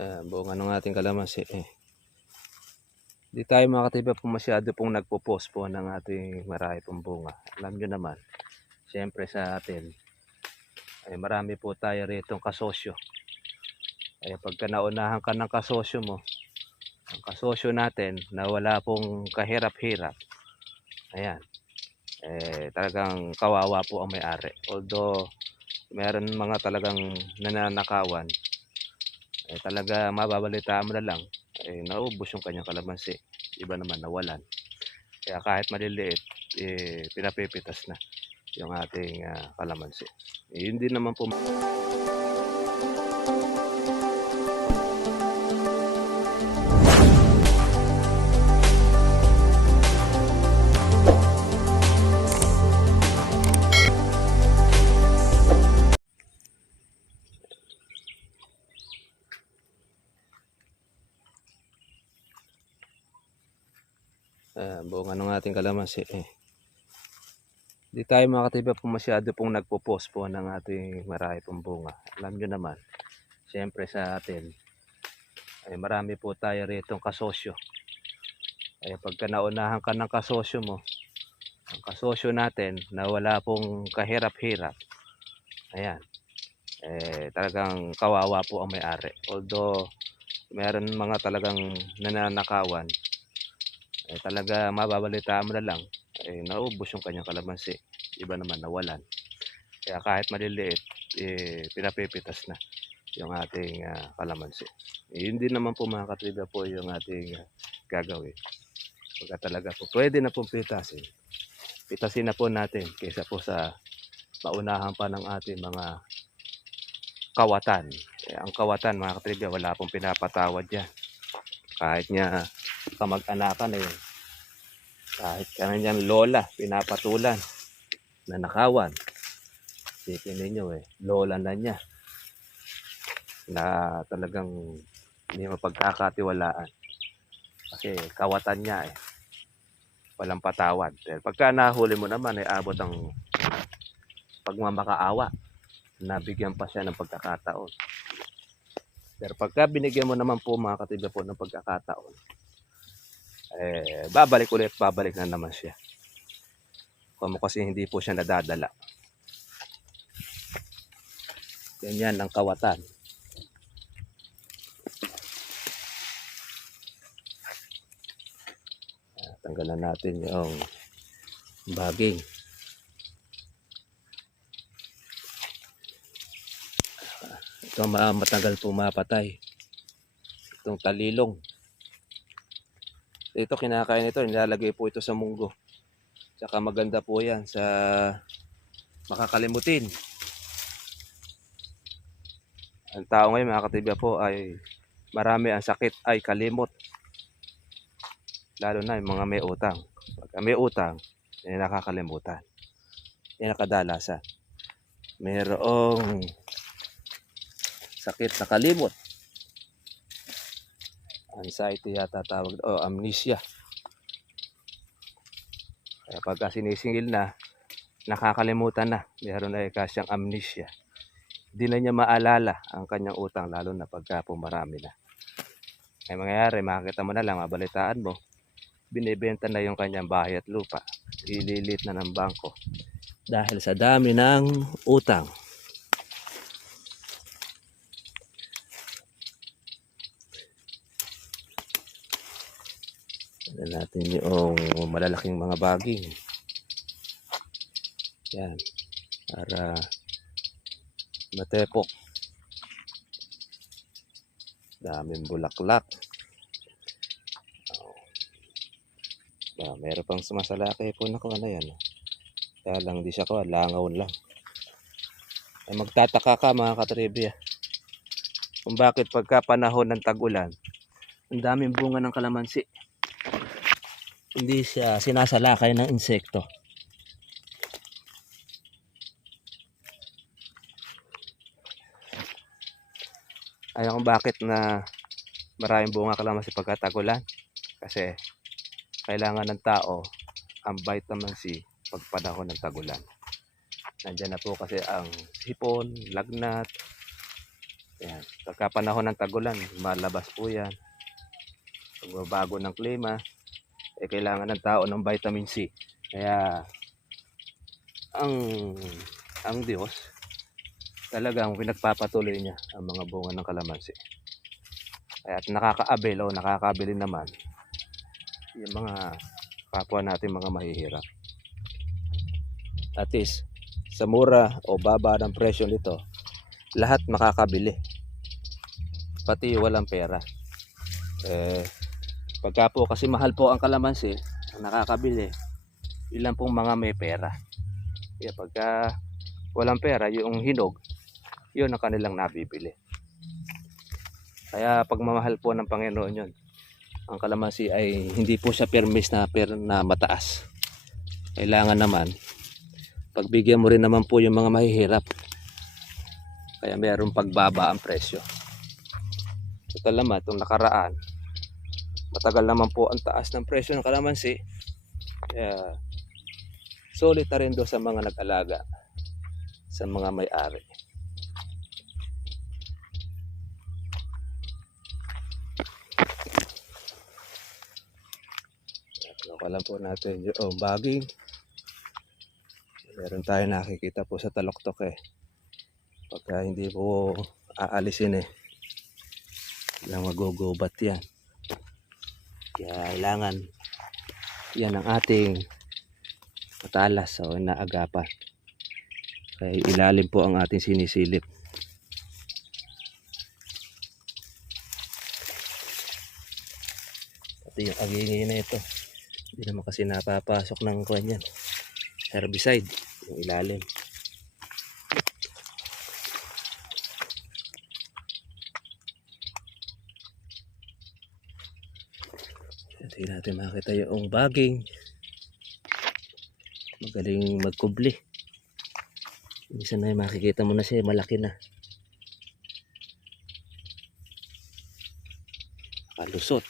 uh, bunga ng ating kalamansi eh. Di tayo makatiba po masyado pong nagpo-post po ng ating marami pong bunga. Alam nyo naman, siyempre sa atin, ay marami po tayo rito kasosyo. Ay pagka naunahan ka ng kasosyo mo, ang kasosyo natin na wala pong kahirap-hirap, ayan, eh, talagang kawawa po ang may-ari. Although, meron mga talagang nananakawan, eh, talaga mababalitaan mo na lang, eh, naubos yung kanyang kalamansi. Iba naman nawalan. Kaya kahit maliliit, eh, pinapipitas na yung ating ah, kalamansi. Eh, yun din naman po. Uh, bunga ng ating kalamansi eh. Di tayo makatiba po masyado pong nagpo-post po ng ating marami pong bunga. Alam nyo naman, siyempre sa atin, ay marami po tayo rito kasosyo. Ay pagka naunahan ka ng kasosyo mo, ang kasosyo natin na wala pong kahirap-hirap, ayan, eh, talagang kawawa po ang may-ari. Although, meron mga talagang nananakawan, eh, talaga mababalitaan mo na lang, eh, naubos yung kanyang kalamansi. Iba naman nawalan. Kaya kahit maliliit, eh, pinapipitas na yung ating ah, kalamansi. Eh, yun naman po mga katriba po yung ating ah, gagawin. Pagka talaga po, pwede na pong pitasin. Pitasin na po natin kaysa po sa paunahan pa ng ating mga kawatan. Eh, ang kawatan mga katriba, wala pong pinapatawad yan. Kahit niya kamag-anakan eh, kahit kanyang lola, pinapatulan, na nakawan. Sipin ninyo eh, lola na niya. Na talagang hindi mapagkakatiwalaan. Kasi kawatan niya eh. Walang patawad. Pero pagka nahuli mo naman ay abot ang pagmamakaawa. Nabigyan pa siya ng pagkakataon. Pero pagka binigyan mo naman po mga katiba po ng pagkakataon, eh, babalik ulit, babalik na naman siya. Kung kasi hindi po siya nadadala. Ganyan ang kawatan. Ah, Tanggalan natin yung baging. Ah, Ito ma- matagal po mapatay. Itong talilong. Ito kinakain ito, nilalagay po ito sa munggo. Tsaka maganda po yan sa makakalimutin. Ang tao ngayon mga katibya po ay marami ang sakit ay kalimot. Lalo na yung mga may utang. Pag may utang, ang nakakalimutan. Yan ang kadalasan. Mayroong sakit sa kalimot anxiety yata tawag o oh, amnesia. Kaya pagka sinisingil na nakakalimutan na meron na kasyang amnesia. Di na niya maalala ang kanyang utang lalo na pagka pumarami na. Ay mangyayari makakita mo na lang mabalitaan mo binibenta na yung kanyang bahay at lupa. Ililit na ng bangko. Dahil sa dami ng utang Tignan natin yung malalaking mga baging. Yan. Para matepok. Daming bulaklak. Ba, meron pang sumasalaki po na ko ano yan. Kaya lang di siya ko, langaw lang. Ay magtataka ka mga katribya. Kung bakit pagka panahon ng tag-ulan, ang daming bunga ng kalamansi hindi siya sinasalakay ng insekto. Ayaw kung bakit na maraming bunga kalamansi pagkatagulan. Kasi kailangan ng tao ang vitamin C pag panahon ng tagulan. Nandiyan na po kasi ang hipon, lagnat, yan, pagka panahon ng tagulan, malabas po yan. Pagbabago ng klima, eh kailangan ng tao ng vitamin C. Kaya ang ang Diyos talagang pinagpapatuloy niya ang mga bunga ng kalamansi. Kaya at nakakaabel o nakakabili naman yung mga kapwa natin mga mahihirap. At least, sa mura o baba ng presyo nito, lahat makakabili. Pati walang pera. Eh, pagka po kasi mahal po ang kalamansi, ang nakakabili, ilan pong mga may pera. Kaya pagka walang pera, yung hinog, yun ang kanilang nabibili. Kaya pagmamahal po ng Panginoon yun, ang kalamansi ay hindi po siya permis na per na mataas. Kailangan naman, pagbigyan mo rin naman po yung mga mahihirap. Kaya mayroong pagbaba ang presyo. Total naman, itong nakaraan, matagal naman po ang taas ng presyo ng kalamansi. Kaya, solid rin doon sa mga nag-alaga, sa mga may-ari. Ano lang po natin yung oh, baging. Meron tayo nakikita po sa taloktok eh. Pagka hindi po aalisin eh. Kailangan magugubat yan. Kaya kailangan yan ang ating matalas o naagapan. Kaya ilalim po ang ating sinisilip. Pati yung agingi na ito. Hindi naman kasi napapasok ng kwan yan. Herbicide. Yung ilalim. Hindi natin makita yung baging. Magaling magkubli. Minsan na makikita mo na siya, malaki na. Palusot.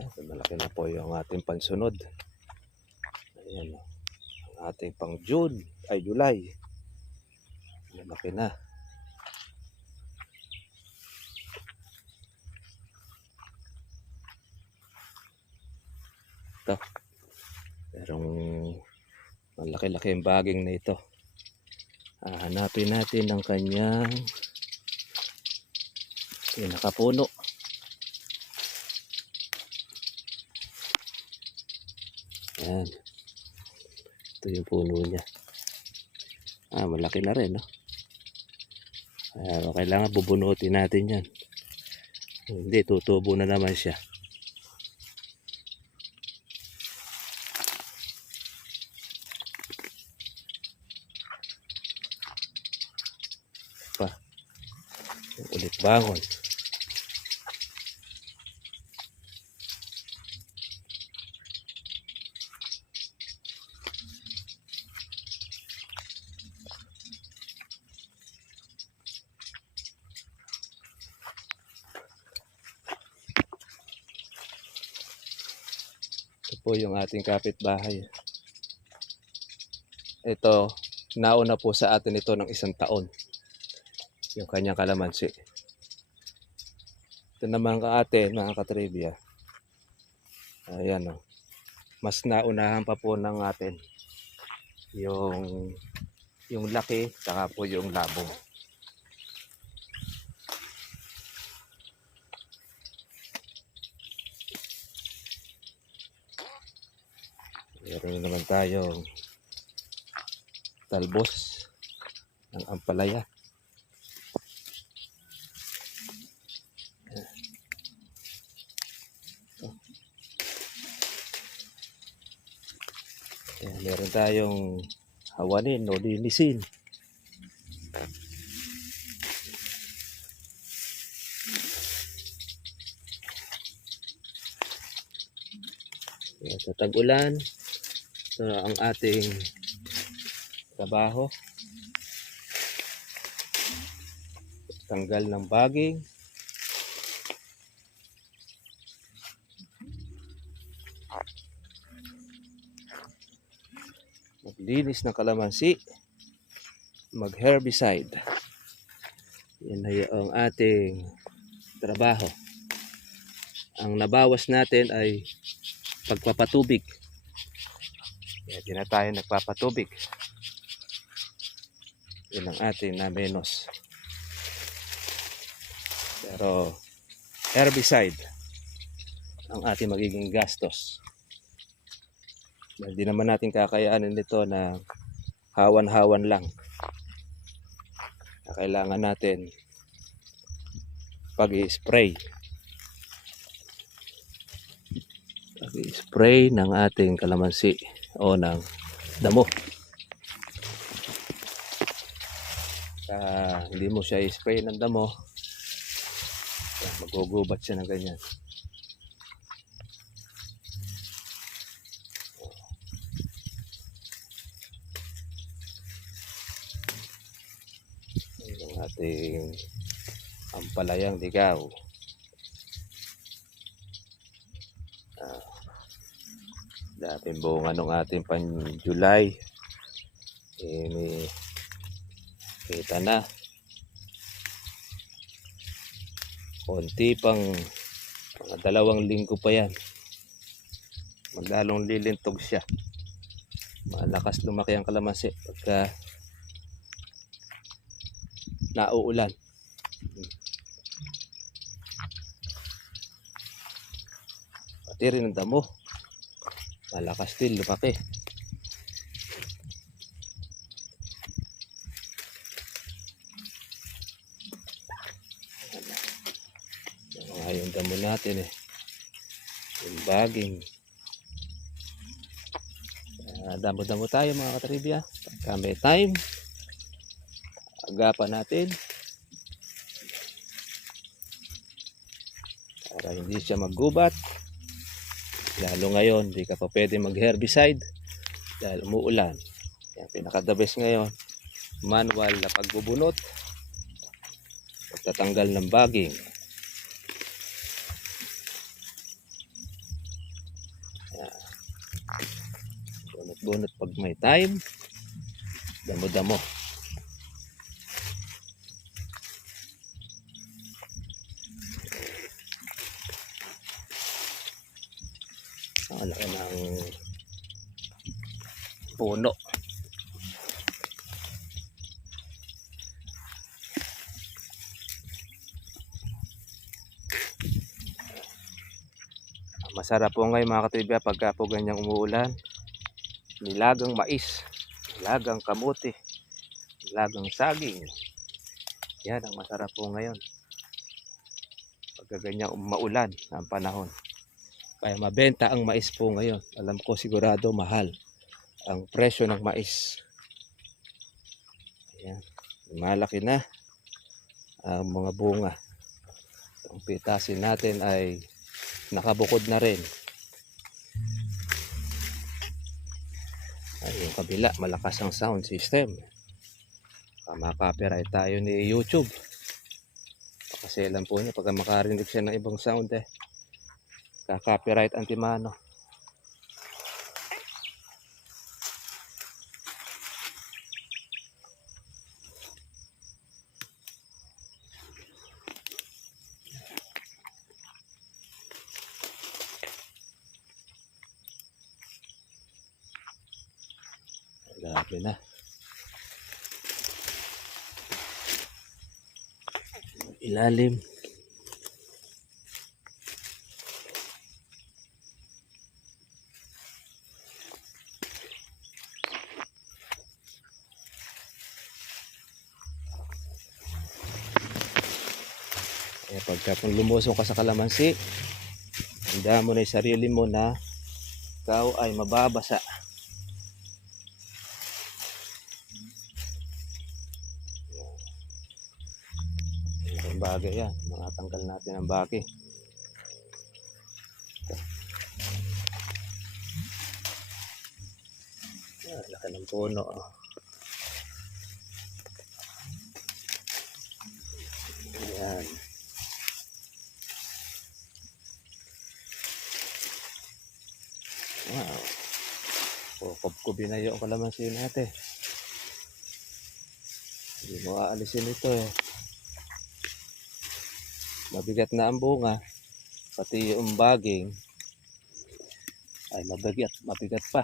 Ayan, malaki na po yung ating pansunod. Ayan o. Ang ating pang June, ay July. Malaki na. Ito. Merong malaki-laki ang baging na ito. Hahanapin natin ang kanyang pinakapuno. Yan. Ito yung puno niya. Ah, malaki na rin, no? Kaya kailangan bubunutin natin yan. Hindi, tutubo na naman siya. Pa. Ulit bangon. Po yung ating kapitbahay. Ito, nauna po sa atin ito ng isang taon. Yung kanyang kalamansi. Ito naman ka atin, mga katribya. Ayan o. Mas naunahan pa po ng atin yung yung laki, saka po yung labong. Meron na naman tayong talbos ng ampalaya. Ayan, meron tayong hawanin o linisin. Ayan, sa tag-ulan, ito ang ating trabaho. Tanggal ng baging. Maglinis ng kalamansi. Mag-herbicide. Yan ay ang ating trabaho. Ang nabawas natin ay pagpapatubig. Kaya na tayo nagpapatubig. Yun ang ating na menos. Pero herbicide ang ating magiging gastos. Dahil di naman natin kakayanin nito na hawan-hawan lang. Kailangan natin pag-spray. Pag-spray ng ating kalamansi o ng damo. Ah, hindi mo siya i-spray ng damo, magugubat siya ng ganyan. Ating ampalayang ligaw. Dating bunga nung ating pan July. Eh, may kita na. Konti pang mga dalawang linggo pa yan. Maglalong lilintog siya. Malakas lumaki ang kalamansi pagka nauulan. Pati rin ang damo. Malakas din lumaki. Mga yung damo natin eh. Yung baging. Ah, damo-damo tayo mga katribya. Pagka may time, agapan natin. Para hindi siya maggubat. Lalo ngayon, hindi ka pa pwede mag-herbicide dahil umuulan. Yan, pinaka-the best ngayon, manual na pagbubunot, pagtatanggal ng baging. Bunot-bunot pag may time. Damo-damo. Ang laki ng puno. Masarap po ngayon mga katribya pagka po ganyang umuulan nilagang mais, nilagang kamote, nilagang saging. Yan ang masarap po ngayon. Pagka ganyan maulan ang panahon. Kaya mabenta ang mais po ngayon. Alam ko sigurado mahal ang presyo ng mais. Ayan. Malaki na ang mga bunga. Ang pitasin natin ay nakabukod na rin. Ay, yung kabila, malakas ang sound system. Baka makapiright tayo ni YouTube. Kasi alam po niya, pagka makarinig siya ng ibang sound eh, kakopyright antimano. Grabe na. Ilalim. Kaya pagka kung lumusong ka sa kalamansi, handa mo na yung sarili mo na ikaw ay mababasa. Malaking bagay yan. Makatanggal natin ang bagay. Ah, laki ng puno. Oh. Ayan. Wow. Kukub-kubin na yung kalamansi natin. Hindi mo aalisin ito eh. Mabigat na ang bunga. Pati yung baging. Ay mabigat, mabigat pa.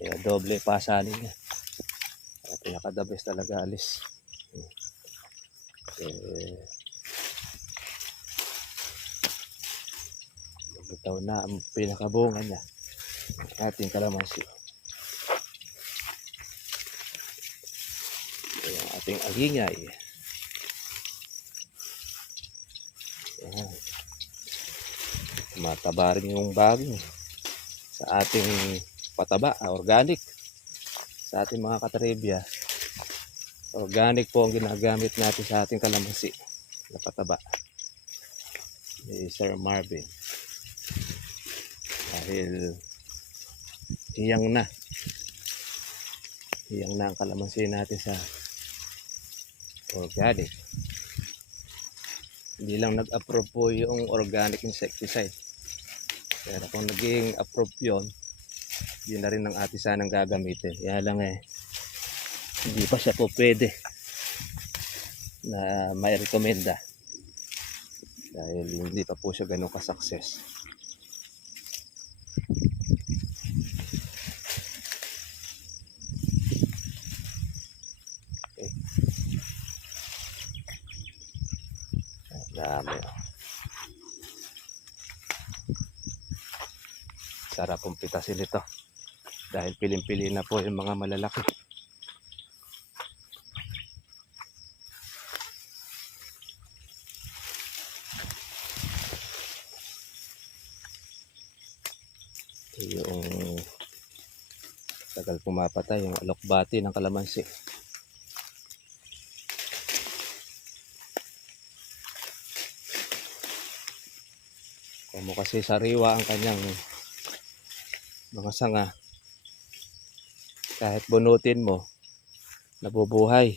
Kaya doble pasanin niya. Kaya pinaka-the best talaga alis. Eh, Bitaw na ang pinakabunga niya. Ating kalamansi. Ito yung ating agingay. Yan. Mataba rin yung baging sa ating pataba, ah, organic. Sa ating mga katribya. Organic po ang ginagamit natin sa ating kalamansi na pataba. Ni Sir Marvin dahil hiyang na hiyang na ang kalamansi natin sa organic hindi lang nag-approve po yung organic insecticide. Pero kung naging approve yun yun na rin ang atin sanang gagamitin. Kaya lang eh hindi pa siya po pwede na may rekomenda dahil hindi pa po siya ganun ka-success Dami. oh. Sarap pong pitasin ito. Dahil piling-pili na po yung mga malalaki. Ito yung tagal pumapatay yung alokbati ng kalamansi. Kung mo kasi sariwa ang kanyang mga sanga, kahit bunutin mo, nabubuhay.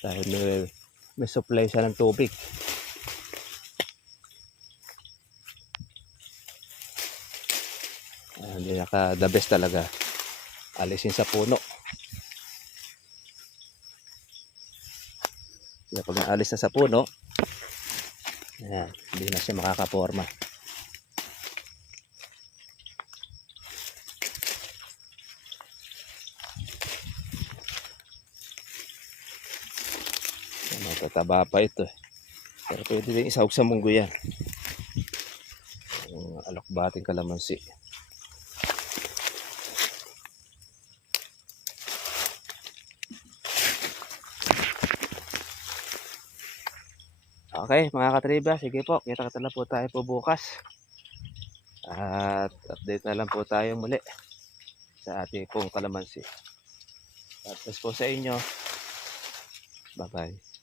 Dahil may, may supply siya ng tubig. Ah, Hindi naka the best talaga. Alisin sa puno. Kaya pag naalis na sa puno, ayan, hindi na siya makakaporma. Ayan, Matataba pa ito. eh. Pero pwede din isahog sa munggo yan. Yung alokbating kalamansi. Okay, mga katriba, sige po, kita-kita lang po tayo po bukas. At update na lang po tayo muli sa ating pong kalamansi. At po sa inyo. Bye-bye.